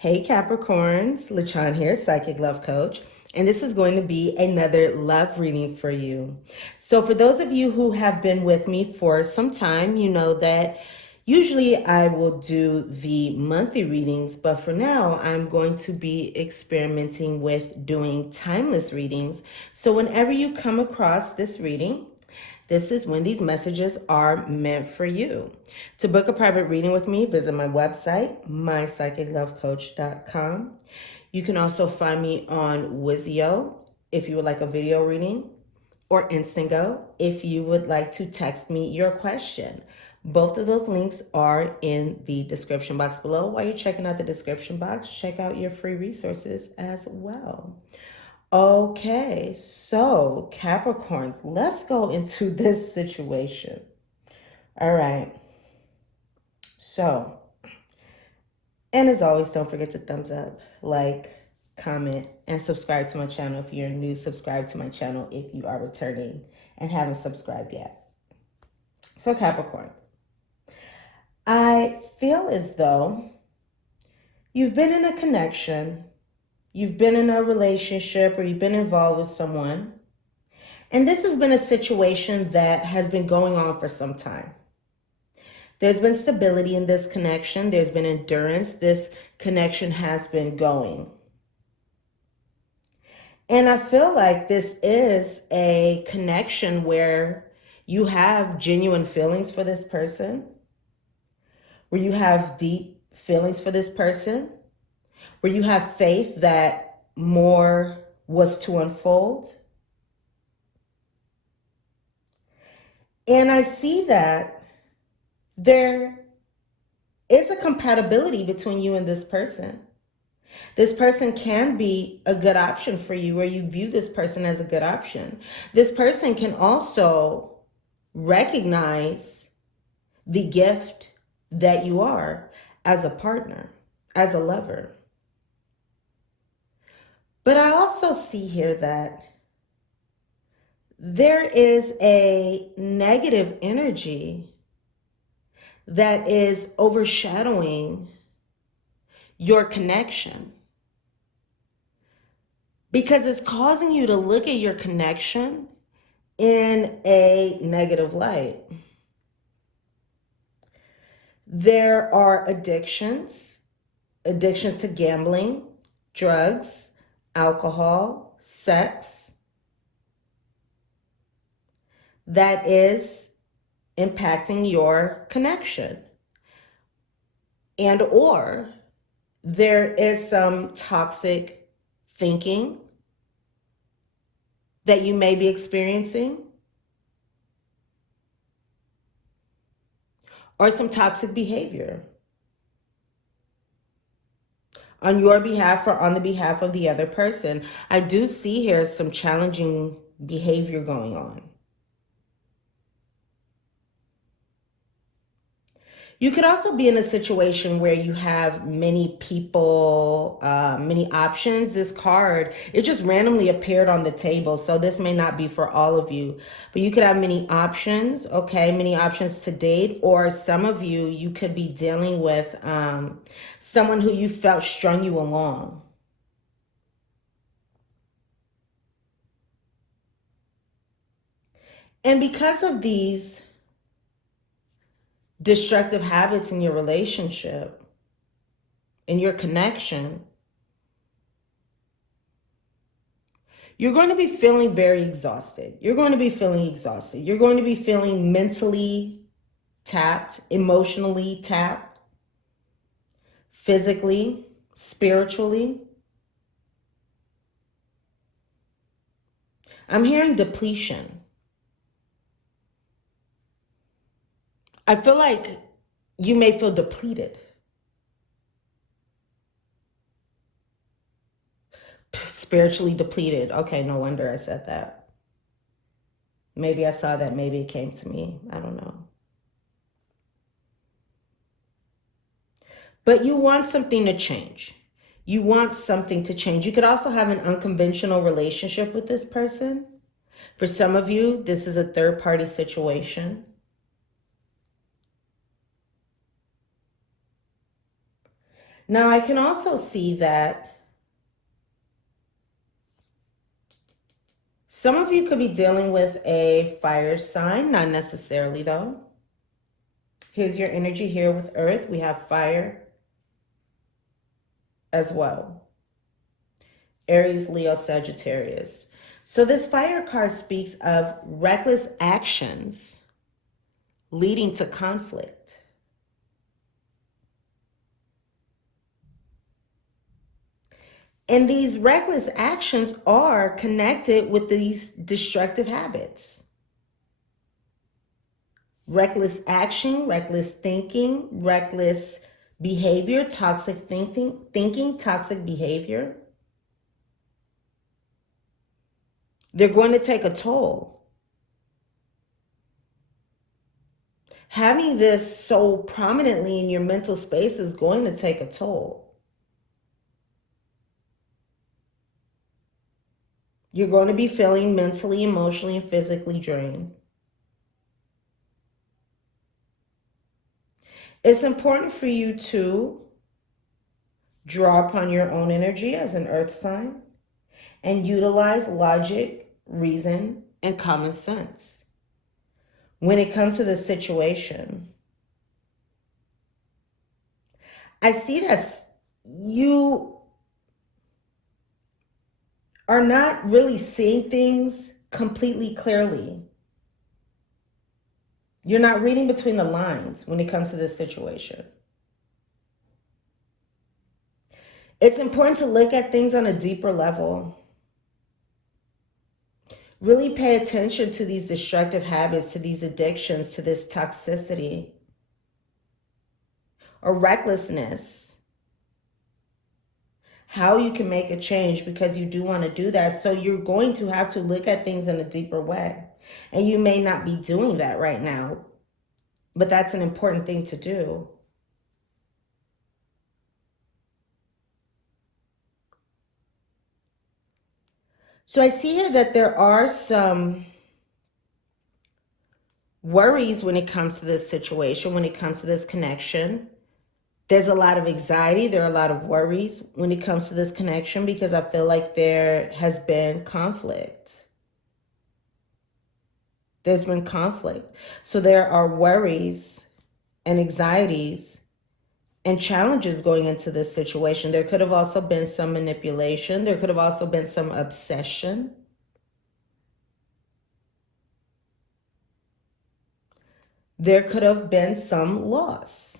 Hey Capricorns, LaChan here, Psychic Love Coach, and this is going to be another love reading for you. So for those of you who have been with me for some time, you know that usually I will do the monthly readings, but for now I'm going to be experimenting with doing timeless readings. So whenever you come across this reading, this is when these messages are meant for you. To book a private reading with me, visit my website, mypsychiclovecoach.com. You can also find me on Wizio if you would like a video reading, or Instago if you would like to text me your question. Both of those links are in the description box below. While you're checking out the description box, check out your free resources as well. Okay, so Capricorns, let's go into this situation. All right. So, and as always, don't forget to thumbs up, like, comment, and subscribe to my channel if you're new. Subscribe to my channel if you are returning and haven't subscribed yet. So Capricorn, I feel as though you've been in a connection, you've been in a relationship, or you've been involved with someone. And this has been a situation that has been going on for some time. There's been stability in this connection. There's been endurance. This connection has been going. And I feel like this is a connection where you have genuine feelings for this person, where you have deep feelings for this person, where you have faith that more was to unfold. And I see that there is a compatibility between you and this person. This person can be a good option for you, or you view this person as a good option. This person can also recognize the gift that you are as a partner, as a lover. But I also see here that there is a negative energy that is overshadowing your connection, because it's causing you to look at your connection in a negative light. There are addictions to gambling, drugs, alcohol, sex, that is impacting your connection. And or there is some toxic thinking that you may be experiencing, or some toxic behavior on your behalf or on the behalf of the other person. I do see here some challenging behavior going on. You could also be in a situation where you have many people, many options. This card, it just randomly appeared on the table, so this may not be for all of you, but you could have many options, okay? Many options to date, or some of you, you could be dealing with someone who you felt strung you along. And because of these destructive habits in your relationship, in your connection, you're going to be feeling very exhausted. You're going to be feeling exhausted. You're going to be feeling mentally tapped, emotionally tapped, physically, spiritually. I'm hearing depletion. I feel like you may feel depleted. Spiritually depleted. Okay, no wonder I said that. Maybe I saw that. Maybe it came to me. I don't know. But you want something to change. You want something to change. You could also have an unconventional relationship with this person. For some of you, this is a third-party situation. Now, I can also see that some of you could be dealing with a fire sign, not necessarily though. Here's your energy here with Earth. We have fire as well. Aries, Leo, Sagittarius. So this fire card speaks of reckless actions leading to conflict. And these reckless actions are connected with these destructive habits. Reckless action, reckless thinking, reckless behavior, toxic thinking, toxic behavior. They're going to take a toll. Having this so prominently in your mental space is going to take a toll. You're going to be feeling mentally, emotionally, and physically drained. It's important for you to draw upon your own energy as an earth sign and utilize logic, reason, and common sense when it comes to this situation. I see that you are not really seeing things completely clearly. You're not reading between the lines when it comes to this situation. It's important to look at things on a deeper level. Really pay attention to these destructive habits, to these addictions, to this toxicity or recklessness. How you can make a change, because you do want to do that. So you're going to have to look at things in a deeper way. And you may not be doing that right now, but that's an important thing to do. So I see here that there are some worries when it comes to this situation, when it comes to this connection. There's a lot of anxiety. There are a lot of worries when it comes to this connection because I feel like there has been conflict. There's been conflict. So there are worries and anxieties and challenges going into this situation. There could have also been some manipulation. There could have also been some obsession. There could have been some loss.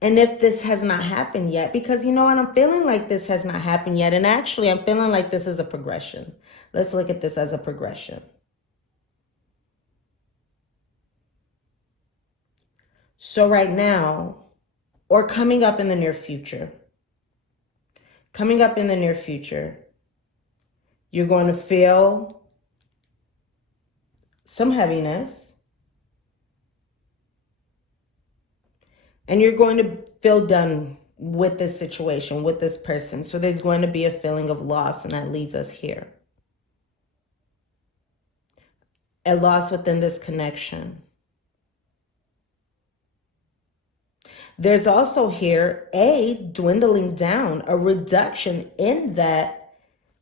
And if this has not happened yet, because you know what, I'm feeling like this has not happened yet. And actually, I'm feeling like this is a progression. Let's look at this as a progression. So right now, or coming up in the near future, you're going to feel some heaviness. And you're going to feel done with this situation, with this person. So there's going to be a feeling of loss, and that leads us here. A loss within this connection. There's also here a dwindling down, a reduction in that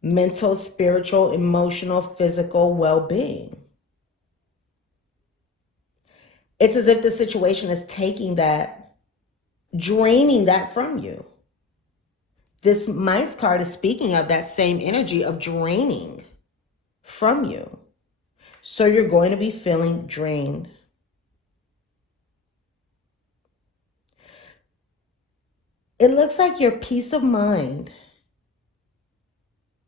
mental, spiritual, emotional, physical well-being. It's as if the situation is taking that, draining that from you. This mice card is speaking of that same energy of draining from you. So you're going to be feeling drained. It looks like your peace of mind,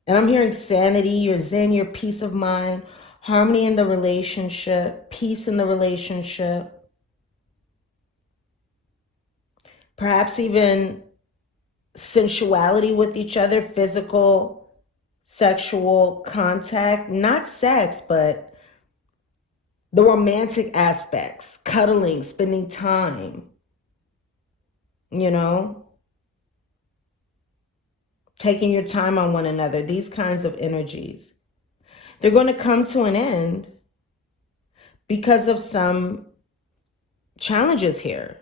and I'm hearing sanity, your zen, your peace of mind, harmony in the relationship, peace in the relationship. Perhaps even sensuality with each other, physical, sexual contact, not sex, but the romantic aspects, cuddling, spending time, you know, taking your time on one another, these kinds of energies. They're going to come to an end because of some challenges here.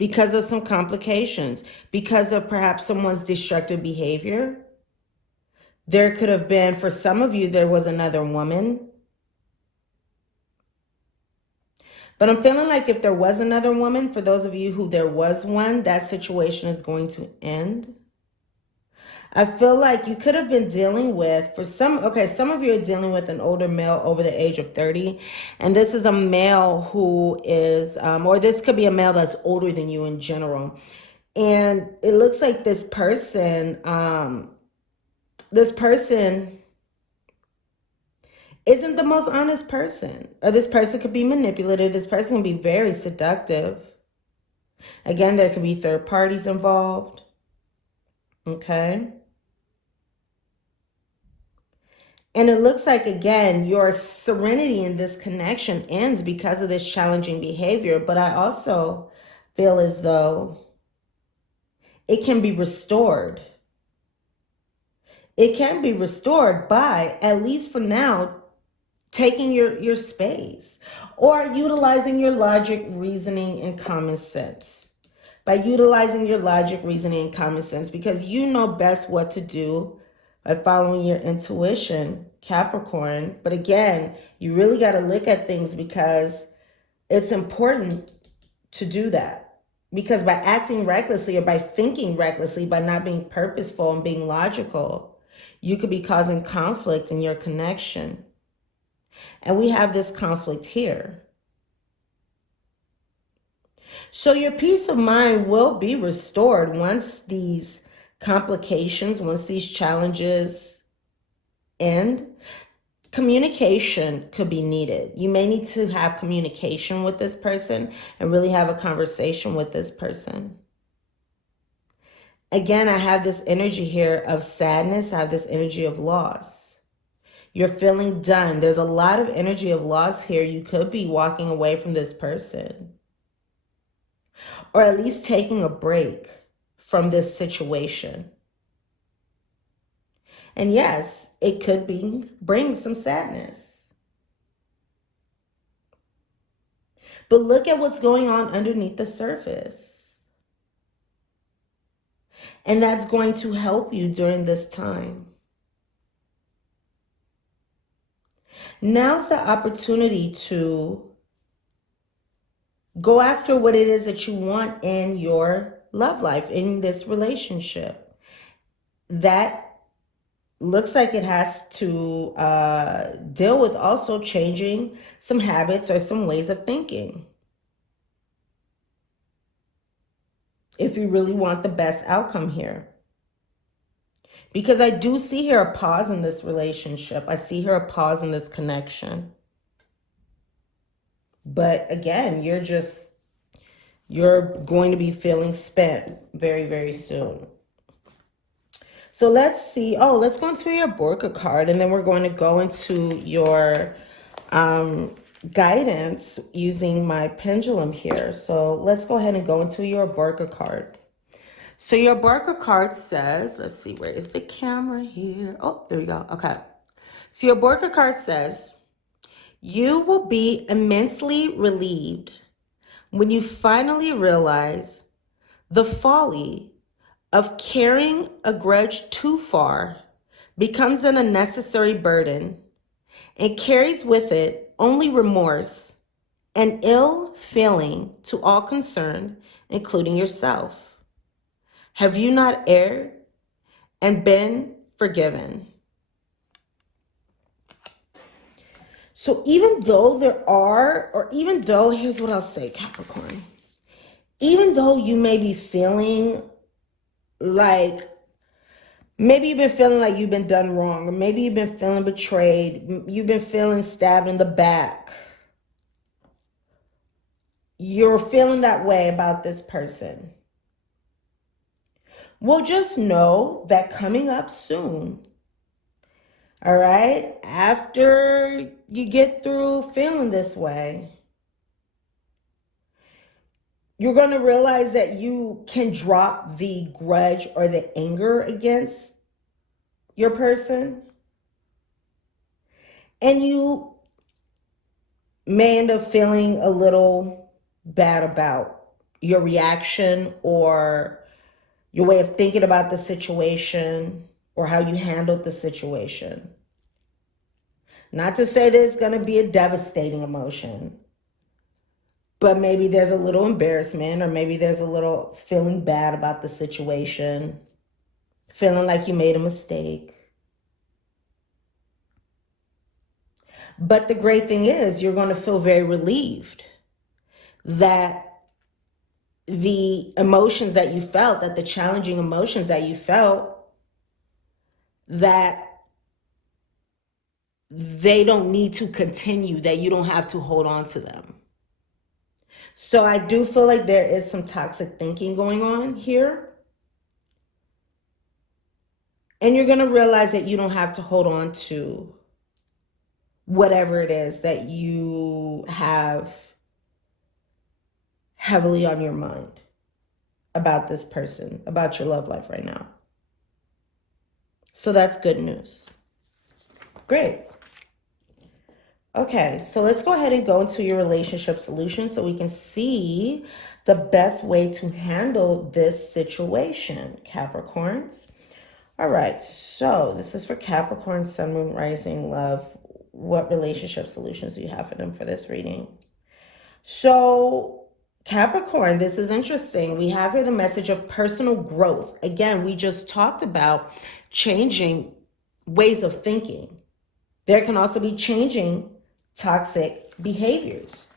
because of some complications, because of perhaps someone's destructive behavior. There could have been, for some of you, there was another woman. But I'm feeling like if there was another woman, for those of you who there was one, that situation is going to end. I feel like you could have been dealing with, some of you are dealing with an older male over the age of 30. And this is a male who is, or this could be a male that's older than you in general. And it looks like this person isn't the most honest person. Or this person could be manipulative. This person can be very seductive. Again, there could be third parties involved. Okay. And it looks like, again, your serenity in this connection ends because of this challenging behavior. But I also feel as though it can be restored. It can be restored by, at least for now, taking your space or utilizing your logic, reasoning, and common sense. By utilizing your logic, reasoning, and common sense, because you know best what to do by following your intuition, Capricorn. But again, you really got to look at things because it's important to do that. Because by acting recklessly or by thinking recklessly, by not being purposeful and being logical, you could be causing conflict in your connection. And we have this conflict here. So your peace of mind will be restored once these complications, once these challenges end. Communication could be needed. You may need to have communication with this person and really have a conversation with this person. Again, I have this energy here of sadness. I have this energy of loss. You're feeling done. There's a lot of energy of loss here. You could be walking away from this person. Or at least taking a break from this situation. And yes, it could bring some sadness. But look at what's going on underneath the surface. And that's going to help you during this time. Now's the opportunity to go after what it is that you want in your love life, in this relationship. That looks like it has to deal with also changing some habits or some ways of thinking. If you really want the best outcome here. Because I do see here a pause in this relationship. I see here a pause in this connection. But again, you're going to be feeling spent very, very soon. So let's see. Oh, let's go into your Borka card, and then we're going to go into your guidance using my pendulum here. So let's go ahead and go into your Borka card. So your Borka card says, let's see, where is the camera here? Oh, there we go. Okay. So your Borka card says, you will be immensely relieved when you finally realize the folly of carrying a grudge too far becomes an unnecessary burden and carries with it only remorse and ill feeling to all concerned, including yourself. Have you not erred and been forgiven? So even though here's what I'll say, Capricorn, even though you may be feeling like, maybe you've been feeling like you've been done wrong, or maybe you've been feeling betrayed, you've been feeling stabbed in the back, you're feeling that way about this person. Well, just know that coming up soon, all right, after you get through feeling this way, you're going to realize that you can drop the grudge or the anger against your person. And you may end up feeling a little bad about your reaction or your way of thinking about the situation or how you handled the situation. Not to say that it's going to be a devastating emotion, but maybe there's a little embarrassment, or maybe there's a little feeling bad about the situation, feeling like you made a mistake. But the great thing is you're going to feel very relieved that the emotions that you felt, that the challenging emotions that you felt, that they don't need to continue, that you don't have to hold on to them. So I do feel like there is some toxic thinking going on here. And you're going to realize that you don't have to hold on to whatever it is that you have heavily on your mind about this person, about your love life right now. So that's good news. Great. Okay, so let's go ahead and go into your relationship solution so we can see the best way to handle this situation, Capricorns. All right, so this is for Capricorn, Sun, Moon, Rising, Love. What relationship solutions do you have for them for this reading? So Capricorn, this is interesting. We have here the message of personal growth. Again, we just talked about changing ways of thinking. There can also be changing toxic behaviors.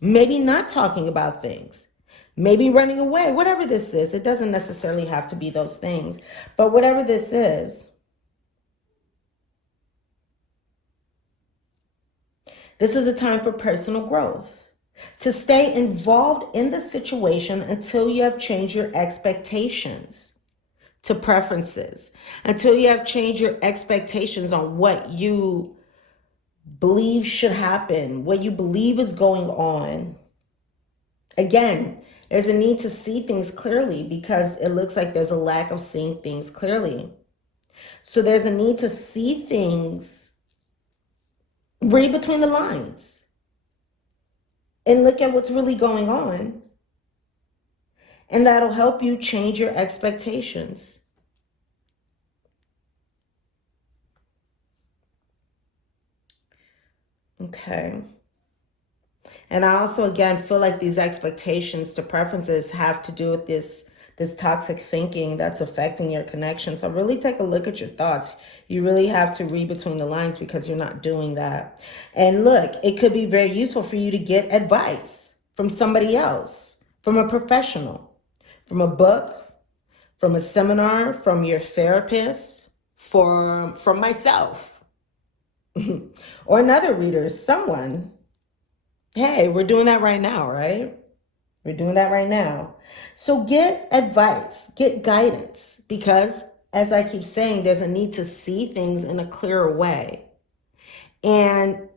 Maybe not talking about things. Maybe running away. Whatever this is, it doesn't necessarily have to be those things. But whatever this is, this is a time for personal growth. To stay involved in the situation until you have changed your expectations to preferences, until you have changed your expectations on what you believe should happen, what you believe is going on. Again, there's a need to see things clearly because it looks like there's a lack of seeing things clearly. So there's a need to see things, read between the lines, and look at what's really going on. And that'll help you change your expectations. Okay. And I also, again, feel like these expectations to preferences have to do with this toxic thinking that's affecting your connection. So really take a look at your thoughts. You really have to read between the lines because you're not doing that. And look, it could be very useful for you to get advice from somebody else, from a professional, from a book, from a seminar, from your therapist, from myself, or another reader, someone. Hey, we're doing that right now, right? We're doing that right now. So get advice, get guidance, because as I keep saying, there's a need to see things in a clearer way. And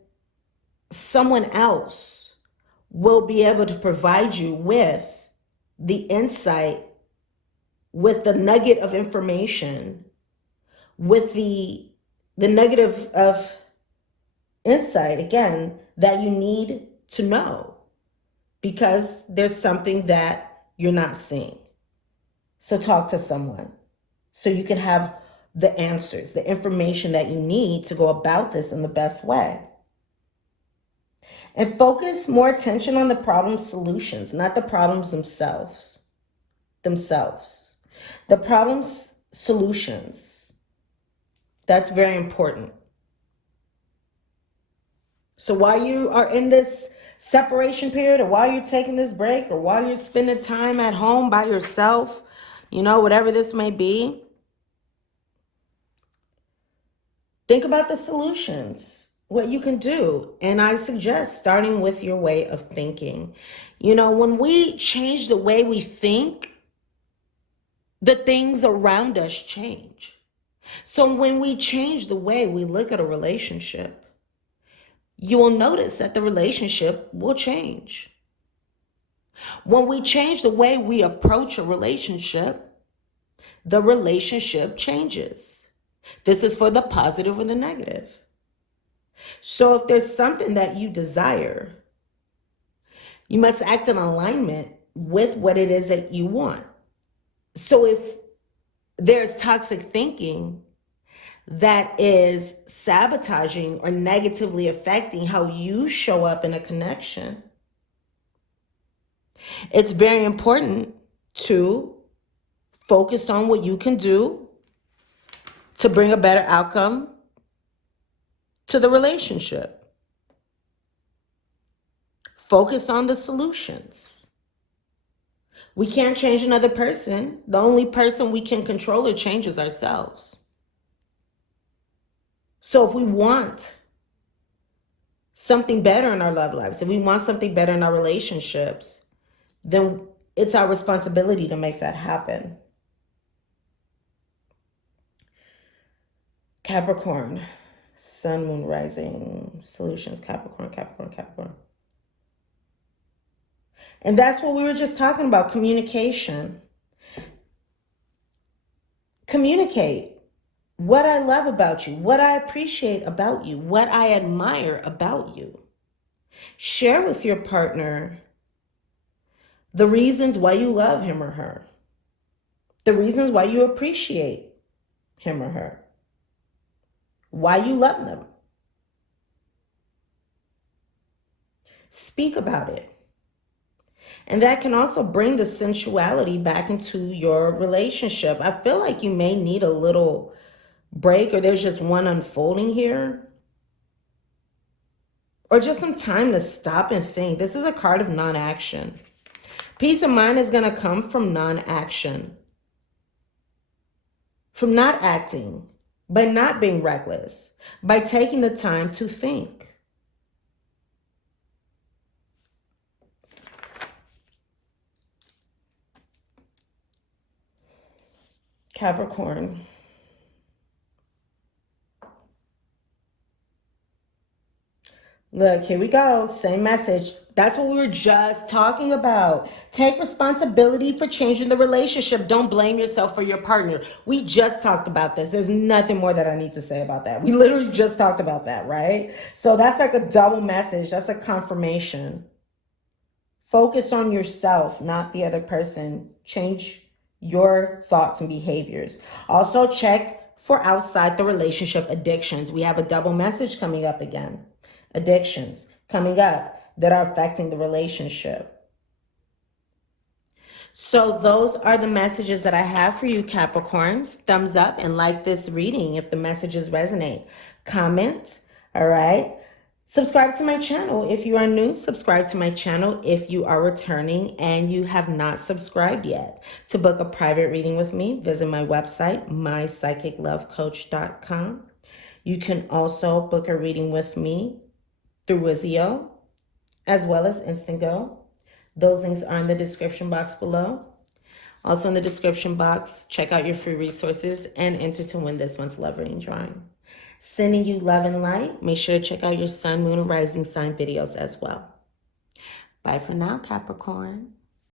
someone else will be able to provide you with the insight, with the nugget of information, with the nugget of insight, again, that you need to know, because there's something that you're not seeing. So talk to someone so you can have the answers, the information that you need to go about this in the best way. And focus more attention on the problem solutions, not the problems themselves. The problems solutions. That's very important. So while you are in this separation period, or while you're taking this break, or while you're spending time at home by yourself, whatever this may be, think about the solutions, what you can do. And I suggest starting with your way of thinking. When we change the way we think, the things around us change. So when we change the way we look at a relationship, you will notice that the relationship will change. When we change the way we approach a relationship, the relationship changes. This is for the positive and the negative. So if there's something that you desire, You must act in alignment with what it is that you want. So if there's toxic thinking that is sabotaging or negatively affecting how you show up in a connection, it's very important to focus on what you can do to bring a better outcome to the relationship. Focus on the solutions. We can't change another person. The only person we can control or change is ourselves. So if we want something better in our love lives, if we want something better in our relationships, then it's our responsibility to make that happen. Capricorn, sun, moon, rising, solutions, Capricorn, Capricorn, Capricorn. And that's what we were just talking about, communication. Communicate what I love about you, what I appreciate about you, what I admire about you. Share with your partner the reasons why you love him or her, the reasons why you appreciate him or her, why you love them. Speak about it. And that can also bring the sensuality back into your relationship. I feel like you may need a little break, or there's just one unfolding here, or just some time to stop and think. This is a card of non-action. Peace of mind is going to come from non-action, from not acting, by not being reckless, by taking the time to think. Capricorn. Look, here we go. Same message. That's what we were just talking about. Take responsibility for changing the relationship. Don't blame yourself for your partner. We just talked about this. There's nothing more that I need to say about that. We literally just talked about that, right? So that's like a double message. That's a confirmation. Focus on yourself, not the other person. Change your thoughts and behaviors. Also check for outside the relationship addictions. We have a double message coming up again. Addictions coming up that are affecting the relationship. So those are the messages that I have for you, Capricorns. Thumbs up and like this reading if the messages resonate. Comment, all right? Subscribe to my channel if you are new. Subscribe to my channel if you are returning and you have not subscribed yet. To book a private reading with me, visit my website, mypsychiclovecoach.com. You can also book a reading with me through Wizio, as well as Instant Go. Those links are in the description box below. Also in the description box, check out your free resources and enter to win this month's love reading drawing. Sending you love and light. Make sure to check out your sun, moon, and rising sign videos as well. Bye for now, Capricorn.